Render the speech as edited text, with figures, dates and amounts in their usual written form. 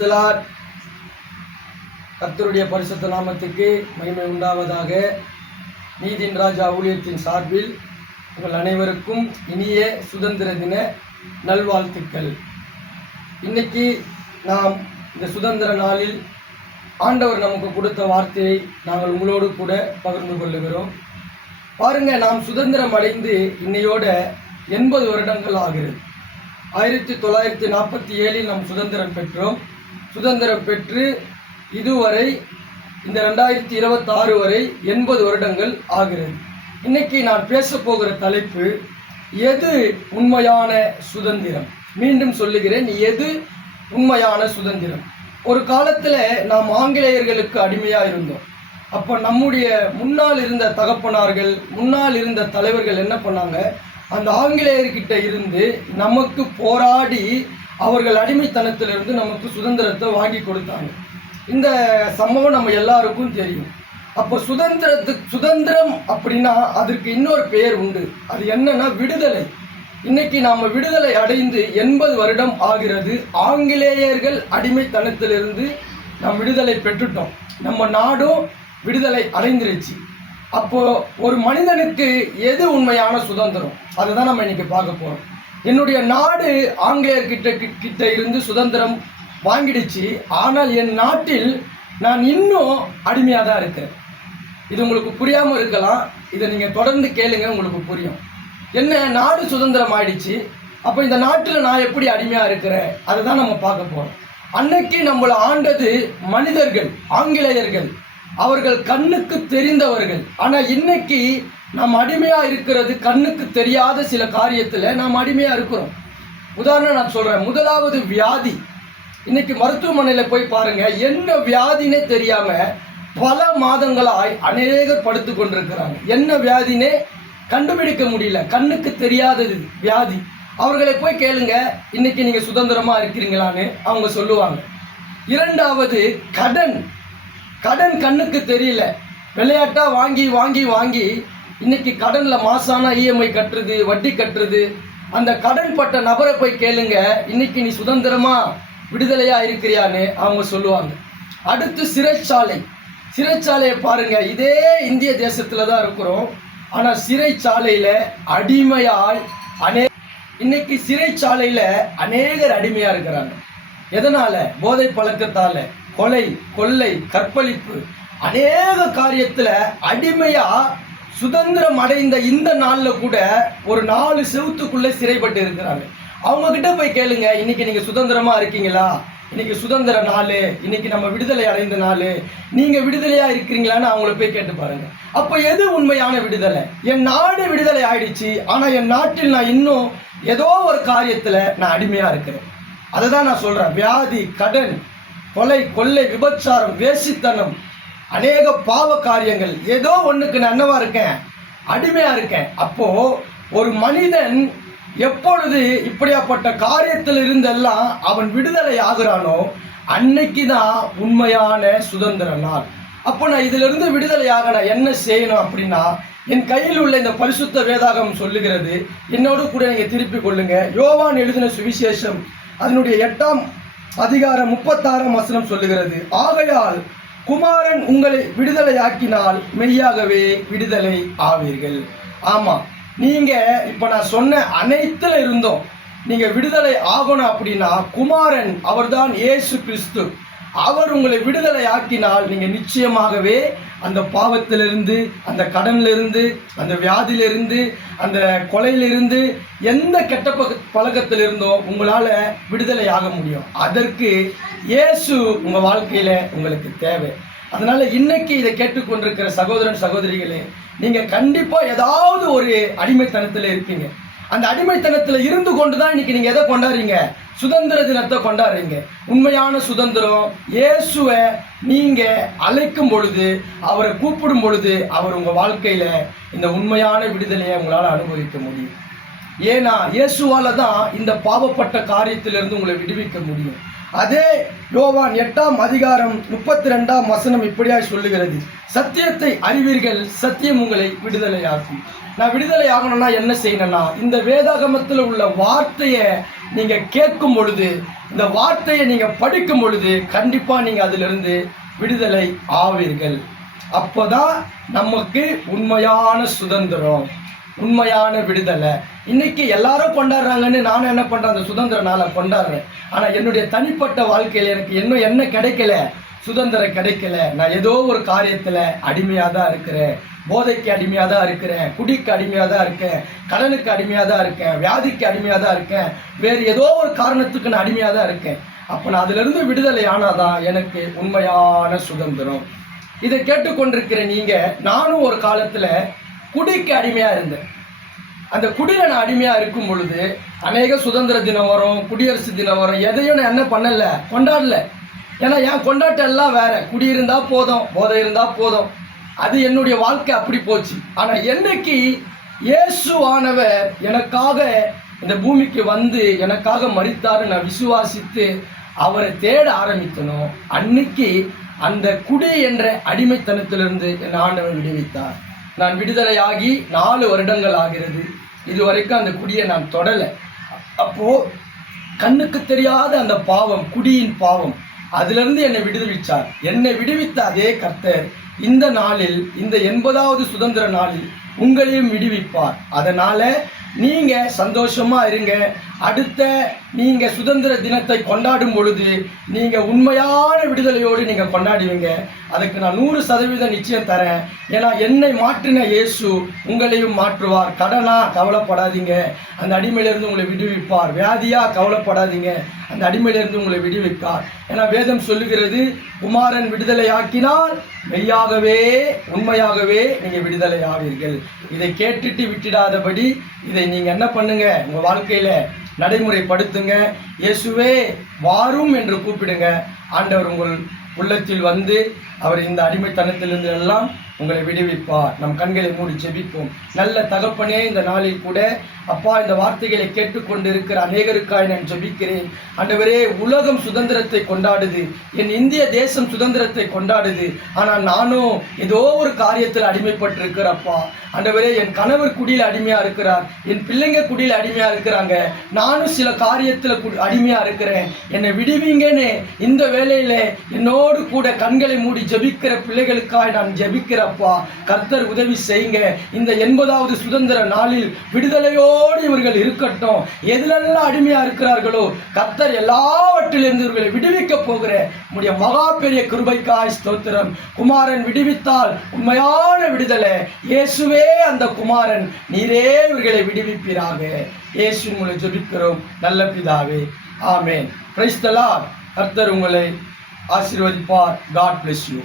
Price கர்த்தருடைய பரிசுத்த நாமத்துக்கு மகிமை உண்டாவதாக. நீதின் ராஜா ஊழியத்தின் சார்பில் உங்கள் அனைவருக்கும் இனிய சுதந்திர தின நல்வாழ்த்துக்கள். இன்னைக்கு நாம் இந்த சுதந்திர நாளில் ஆண்டவர் நமக்கு கொடுத்த வார்த்தையை நாங்கள் உங்களோடு கூட பகிர்ந்து கொள்ளுகிறோம். பாருங்க, நாம் சுதந்திரம் அடைந்து இன்னையோட 80 வருடங்கள் ஆகிறது. 1947 நாம் சுதந்திரம் பெற்றோம். சுதந்திரம் பெற்று இதுவரை இந்த 2026 வரை 80 வருடங்கள் ஆகிறது. இன்னைக்கு நான் பேச போகிற தலைப்பு, எது உண்மையான சுதந்திரம்? மீண்டும் சொல்லுகிறேன், எது உண்மையான சுதந்திரம்? ஒரு காலத்தில் நாம் ஆங்கிலேயர்களுக்கு அடிமையாக இருந்தோம். அப்போ நம்முடைய முன்னால் இருந்த தகப்பனார்கள், முன்னால் இருந்த தலைவர்கள் என்ன பண்ணாங்க, அந்த ஆங்கிலேயர்கிட்ட இருந்து நமக்கு போராடி அவர்கள் அடிமைத்தனத்திலிருந்து நமக்கு சுதந்திரத்தை வாங்கி கொடுத்தாங்க. இந்த சம்பவம் நம்ம எல்லாருக்கும் தெரியும். அப்போ சுதந்திரம் அப்படின்னா அதற்கு இன்னொரு பெயர் உண்டு. அது என்னன்னா விடுதலை. இன்னைக்கு நாம் விடுதலை அடைந்து 80 வருடம் ஆகிறது. ஆங்கிலேயர்கள் அடிமைத்தனத்திலிருந்து நாம் விடுதலை பெற்றுட்டோம். நம்ம நாடும் விடுதலை அடைந்துருச்சு. அப்போ ஒரு மனிதனுக்கு எது உண்மையான சுதந்திரம், அதை தான் நம்ம இன்னைக்கு பார்க்க போறோம். என்னுடைய நாடு ஆங்கிலேயர்கிட்ட இருந்து சுதந்திரம் வாங்கிடுச்சு. ஆனால் என் நாட்டில் நான் இன்னும் அடிமையாக தான் இருக்கிறேன். இது உங்களுக்கு புரியாமல் இருக்கலாம். இதை நீங்கள் தொடர்ந்து கேளுங்க, உங்களுக்கு புரியும். என்ன, நாடு சுதந்திரம் ஆயிடுச்சு, அப்போ இந்த நாட்டில் நான் எப்படி அடிமையாக இருக்கிறேன், அதை தான் நம்ம பார்க்க போகிறோம். அன்னைக்கு நம்மளை ஆண்டது மனிதர்கள், ஆங்கிலேயர்கள். அவர்கள் கண்ணுக்கு தெரிந்தவர்கள். ஆனால் இன்னைக்கு நாம் அடிமையாக இருக்கிறது கண்ணுக்கு தெரியாத சில காரியத்தில் நாம் அடிமையாக இருக்கிறோம். உதாரணம் நான் சொல்கிறேன். முதலாவது வியாதி. இன்னைக்கு மருத்துவமனையில் போய் பாருங்க, என்ன வியாதினே தெரியாம பல மாதங்களாய் அநேகர் படுத்து கொண்டிருக்கிறாங்க. என்ன வியாதினே கண்டுபிடிக்க முடியல, கண்ணுக்கு தெரியாதது வியாதி. அவர்களை போய் கேளுங்க, இன்னைக்கு நீங்க சுதந்திரமா இருக்கிறீங்களான்னு அவங்க சொல்லுவாங்க. இரண்டாவது கடன். கடன் கண்ணுக்கு தெரியல, விளையாட்டா வாங்கி வாங்கி வாங்கி இன்னைக்கு கடன்ல மாசான இஎம்ஐ கட்டுறது, வட்டி கட்டுறது. அந்த கடன் பட்ட நபரை போய் கேளுங்க, இன்னைக்கு நீ சுதந்திரமா விடுதலையா இருக்கிறியான்னு அவங்க சொல்லுவாங்க. அடுத்து சிறைச்சாலை. சிறைச்சாலையை பாருங்க, இதே இந்திய தேசத்துல தான் இருக்கிறோம். ஆனா சிறைச்சாலையில அடிமையாய் இன்னைக்கு சிறைச்சாலையில அநேகர் அடிமையா இருக்கிறாங்க. எதனால? போதை பழக்கத்தால, கொலை, கொள்ளை, கற்பழிப்பு, அநேக காரியத்துல அடிமையா சுதந்திரம் அடைந்த இந்த நாள்ல கூட ஒரு 4 செவுத்துக்குள்ள சிறைப்பட்டு இருக்கிறாங்க. அவங்க கிட்ட போய் கேளுங்க, இன்னைக்கு நீங்க சுதந்திரமா இருக்கீங்களா, இன்னைக்கு சுதந்திர நாள், இன்னைக்கு நம்ம விடுதலை அடைந்த நாள், நீங்க விடுதலையா இருக்கிறீங்களான்னு அவங்கள போய் கேட்டு பாருங்க. அப்ப எது உண்மையான விடுதலை? என் நாடு விடுதலை ஆயிடுச்சு, ஆனா என் நாட்டில் நான் இன்னும் ஏதோ ஒரு காரியத்துல நான் அடிமையா இருக்கிறேன். அதை தான் நான் சொல்றேன். வியாதி, கடன், கொலை, கொள்ளை, விபச்சாரம், வேசித்தனம், அநேக பாவ காரியங்கள், ஏதோ ஒண்ணுக்கு நான் என்னவா இருக்கேன், அடிமையா இருக்கேன். அப்போ ஒரு மனிதன் எப்பொழுது இப்படியாப்பட்ட காரியத்தில் இருந்தெல்லாம் அவன் விடுதலை ஆகிறானோ அன்னைக்கு தான் உண்மையான சுதந்திர நாள். அப்போ நான் இதுல இருந்து விடுதலை ஆக நான் என்ன செய்யணும் அப்படின்னா, என் கையில் உள்ள இந்த பரிசுத்த வேதாகம் சொல்லுகிறது, என்னோடு கூட நீங்க திருப்பி கொள்ளுங்க. யோவான் எழுதின சுவிசேஷம் அதனுடைய 8ஆம் அதிகாரம் 36ஆம் வசனம் சொல்லுகிறது, ஆகையால் குமாரன் உங்களை விடுதலை ஆக்கினால் மெய்யாகவே விடுதலை ஆவீர்கள். ஆமா, நீங்க இப்ப நான் சொன்ன அனைத்துல இருந்தோம் நீங்க விடுதலை ஆகணும் அப்படின்னா குமாரன், அவர்தான் இயேசு கிறிஸ்து, அவர் உங்களை விடுதலை ஆக்கினால் நீங்க நிச்சயமாகவே அந்த பாவத்திலிருந்து, அந்த கடனிலிருந்து, அந்த வியாதியிலிருந்து, அந்த கொலையிலிருந்து, எந்த கெட்ட பழக்கத்திலிருந்தோ உங்களால விடுதலை ஆக முடியும். அதற்கு இயேசு உங்க வாழ்க்கையில உங்களுக்கு தேவை. அதனால இன்னைக்கு இதை கேட்டுக்கொண்டிருக்கிற சகோதரன் சகோதரிகளே, நீங்க கண்டிப்பா ஏதாவது ஒரு அடிமைத்தனத்துல இருப்பீங்க. அந்த அடிமைத்தனத்துல இருந்து கொண்டுதான் இன்னைக்கு நீங்க எதை கொண்டாடுறீங்க, சுதந்திர தினத்தை கொண்டாடுறீங்க. உண்மையான சுதந்திரம் இயேசுவை நீங்க அழைக்கும் பொழுது, அவரை கூப்பிடும் பொழுது, அவர் உங்க வாழ்க்கையில இந்த உண்மையான விடுதலையை உங்களால அனுபவிக்க முடியும். ஏன்னா இயேசுவால தான் இந்த பாவப்பட்ட காரியத்திலிருந்து உங்களை விடுவிக்க முடியும். அதே யோவான் 8ஆம் அதிகாரம் 32ஆம் வசனம் இப்படியாய் சொல்லுகிறது, சத்தியத்தை அறிவீர்கள், சத்தியம் உங்களை விடுதலையாக்கும். நான் விடுதலை ஆகணும்னா என்ன செய்யணும்னா, இந்த வேதாகமத்தில் உள்ள வார்த்தையை நீங்கள் கேட்கும் பொழுது, இந்த வார்த்தையை நீங்கள் படிக்கும் பொழுது கண்டிப்பாக நீங்கள் அதிலிருந்து விடுதலை ஆவீர்கள். அப்போதான் நமக்கு உண்மையான சுதந்திரம், உண்மையான விடுதலை. இன்னைக்கு எல்லாரும் கொண்டாடுறாங்கன்னு நானும் என்ன பண்ணுறேன், அந்த சுதந்திர நாளை கொண்டாடுறேன். ஆனால் என்னுடைய தனிப்பட்ட வாழ்க்கையில் எனக்கு இன்னும் என்ன கிடைக்கல, சுதந்திரம் கிடைக்கல. நான் ஏதோ ஒரு காரியத்தில் அடிமையாக தான் இருக்கிறேன். போதைக்கு அடிமையாக தான் இருக்கிறேன், குடிக்கு அடிமையாக தான் இருக்கேன், கடனுக்கு அடிமையாக தான் இருக்கேன், வியாதிக்கு அடிமையாக தான் இருக்கேன், வேறு ஏதோ ஒரு காரணத்துக்கு நான் அடிமையாக தான் இருக்கேன். அப்போ நான் அதிலிருந்து விடுதலை ஆனாதான் எனக்கு உண்மையான சுதந்திரம். இதை கேட்டுக்கொண்டிருக்கிற நீங்கள், நானும் ஒரு காலத்தில் குடிக்கு அடிமையாக இருந்தேன். அந்த குடியில் நான் அடிமையாக இருக்கும் பொழுது அநேக சுதந்திர தினம் வரும், குடியரசு தினம் வரும், எதையும் நான் என்ன பண்ணல, கொண்டாடல. ஏன்னா என் கொண்டாட்டம் எல்லாம் வேற. குடி இருந்தால் போதும், போதை இருந்தால் போதும், அது என்னுடைய வாழ்க்கை அப்படி போச்சு. ஆனால் என்னைக்கு இயேசுவானவர் எனக்காக இந்த பூமிக்கு வந்து எனக்காக மரித்தாரு நான் விசுவாசித்து அவரை தேட ஆரம்பித்தனோ, அன்னைக்கு அந்த குடி என்ற அடிமைத்தனத்திலிருந்து என் ஆண்டவர் விடுவித்தார். நான் விடுதலையாகி 4 வருடங்கள் ஆகிறது. இதுவரைக்கும் அந்த குடியை நான் தொடலை. அப்போது கண்ணுக்கு தெரியாத அந்த பாவம், குடியின் பாவம், அதிலிருந்து என்னை விடுவிச்சார். என்னை விடுவித்த அதே கர்த்தர் இந்த நாளில், இந்த 80வது சுதந்திர நாளில் உங்களையும் விடுவிப்பார். அதனால் நீங்கள் சந்தோஷமாக இருங்க. அடுத்த நீங்கள் சுதந்திர தினத்தை கொண்டாடும் பொழுது நீங்கள் உண்மையான விடுதலையோடு நீங்கள் கொண்டாடுவீங்க. அதுக்கு நான் 100% நிச்சயம் தரேன். ஏன்னா என்னை மாற்றின இயேசு உங்களையும் மாற்றுவார். கடனா கவலைப்படாதீங்க, அந்த அடிமையிலிருந்து உங்களை விடுவிப்பார். வியாதியா கவலைப்படாதீங்க, அந்த அடிமையிலிருந்து உங்களை விடுவிப்பார். ஏன்னா வேதம் சொல்லுகிறது, குமாரன் விடுதலையாக்கினால் மெய்யாகவே உண்மையாகவே நீங்கள் விடுதலை ஆவீர்கள். இதை கேட்டுட்டு விட்டுடாதபடி இதை நீங்கள் என்ன பண்ணுங்க, உங்கள் வாழ்க்கையில் நடைமுறைப்படுத்துங்க. இயேசுவே வாரும் என்று கூப்பிடுங்க. ஆண்டவர் உங்கள் உள்ளத்தில் வந்து அவர் இந்த அடிமைத்தனத்திலிருந்து எல்லாம் உங்களை விடுவிப்பார். நம் கண்களை மூடி ஜெபிப்போம். நல்ல தகப்பனே, இந்த நாளில் கூட அப்பா, இந்த வார்த்தைகளை கேட்டுக்கொண்டு இருக்கிற அநேகருக்காய் நான் ஜெபிக்கிறேன். ஆண்டவரே, உலகம் சுதந்திரத்தை கொண்டாடுது, என் இந்திய தேசம் சுதந்திரத்தை கொண்டாடுது. ஆனால் நானும் ஏதோ ஒரு காரியத்தில் அடிமைப்பட்டிருக்கிறப்பா. ஆண்டவரே, என் கணவர் குடியில் அடிமையாக இருக்கிறார், என் பிள்ளைங்க குடியில் அடிமையாக இருக்கிறாங்க, நானும் சில காரியத்தில் அடிமையாக இருக்கிறேன். என்னை விடுவீங்கன்னு இந்த வேளையில் என்னோடு கூட கண்களை மூடி ஜெபிக்கிற பிள்ளைகளுக்காய் நான் ஜெபிக்கிறப்பா. கர்த்தர் உதவி செய்யுங்க. இந்த 80வது சுதந்திர நாளில் விடுதலையோடு இவர்கள் இருக்கட்டும். எதிலெல்லாம் அடிமையாக இருக்கிறார்களோ கர்த்தர் எல்லாவற்றிலிருந்து இவர்களை விடுவிக்க போகிற உம்முடைய மகா பெரிய கிருபைக்காய் ஸ்தோத்திரம். குமாரன் விடுவித்தால் உண்மையான விடுதலை. இயேசுவே அந்த குமாரன், நீரே இவர்களை விடுவிப்பீராக. இயேசுவின் மூலம் ஜெபிக்கிறோம் நல்ல பிதாவே, ஆமென். Praise the Lord. கர்த்தர் உங்களை ஆசீர்வதிப்பார். God bless you.